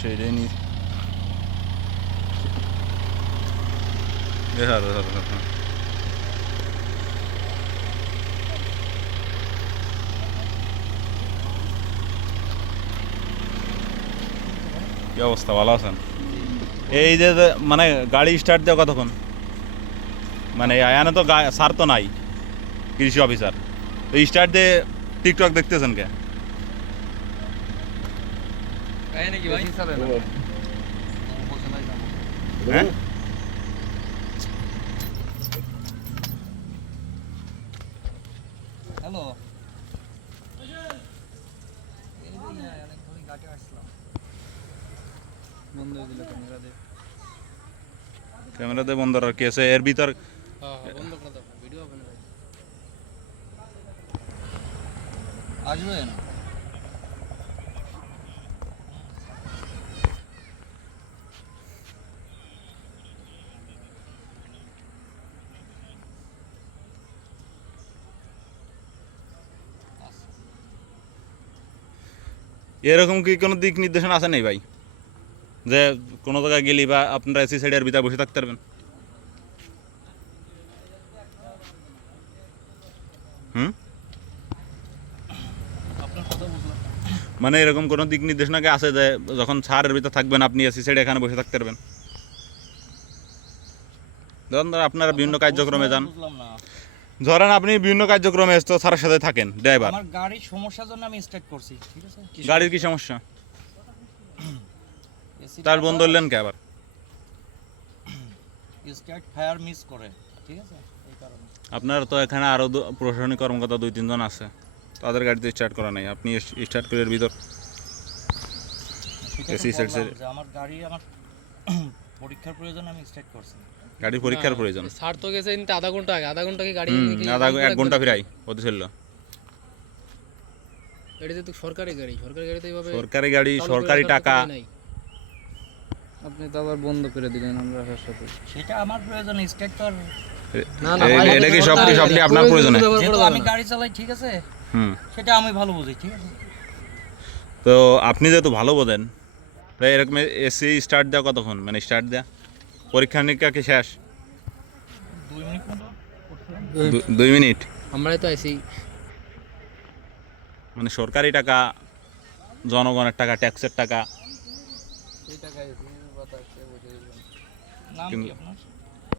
সেটাই নি কি অবস্থা, ভালো আছেন? এই যে মানে গাড়ি স্টার্ট দেওয়া কতক্ষণ, মানে আয়ানে তো সার তো নাই, কৃষি অফিসার, তো স্টার্ট দিয়ে টিকটক দেখতেছেন কে? হ্যাঁ হ্যালো, ক্যামেরা দিয়ে বন্ধ রাখি আছে এর ভিতর। আসবেন? এরকম কি কোনো দিক নির্দেশনা আছে নেই ভাই, যে কোনো জায়গায় গেলি বা আপনারা এসি সাইডের ভিতরে বসে থাকতে পারবেন? হুম, মানে এরকম কোনো দিক নির্দেশনা কি আছে যে যখন ছাড়ের ভিতরে থাকবেন আপনি এসি সাইডে এখানে বসে থাকতে পারবেন? ধরুন আপনারা বিভিন্ন কার্যক্রমে যান, ধরেন আপনি বিভিন্ন কার্যক্রমে তো স্যারের সাথে থাকেন, ড্রাইভার। আমার গাড়ির সমস্যার জন্য আমি স্টার্ট করছি, ঠিক আছে? গাড়ির কি সমস্যা, তার বন্ধ হলেন কে আবার? স্টার্ট ফায়ার মিস করে, ঠিক আছে? এই কারণে আপনার তো এখানে আরও প্রশাসনিক কর্মকর্তা 2-3 জন আছে, তাদের গাড়িতে স্টার্ট করা নাই, আপনি স্টার্ট করে এর ভিতর এসি সাইড আমার গাড়ি আমার পরীক্ষার প্রয়োজন, আমি স্টার্ট করছি। গাড়ির পরীক্ষার প্রয়োজন? স্যার তো গেছে কিন্তু আধা ঘন্টা আগে, আধা ঘন্টা কি গাড়ি আধা 1 ঘন্টা ফিরাই হতে ছিল। এটা তো সরকারি গাড়ি, সরকারি গাড়িতে এইভাবে সরকারি গাড়ি, সরকারি টাকা, আপনি তো আবার বন্ধ করে দিলেন আমরা সাথে। সেটা আমার প্রয়োজন, স্টার্ট কর। না না ভাই, এটা কি সবটি আপনার প্রয়োজনে? যেহেতু আমি গাড়ি চালাই, ঠিক আছে? সেটা আমি ভালো বুঝি, ঠিক আছে? তো আপনি যেহেতু ভালো বোঝেন, তাই এরকম এসি স্টার্ট দেওয়া কতক্ষণ, মানে স্টার্ট দেওয়া পরীক্ষা নিরীক্ষা কি শেষ? 2 মিনিট মতো। 2 মিনিট? আমরাই তো আইছি। মানে সরকারি টাকা, জনগণের টাকা, ট্যাক্সের টাকা, নাম কি আপনার?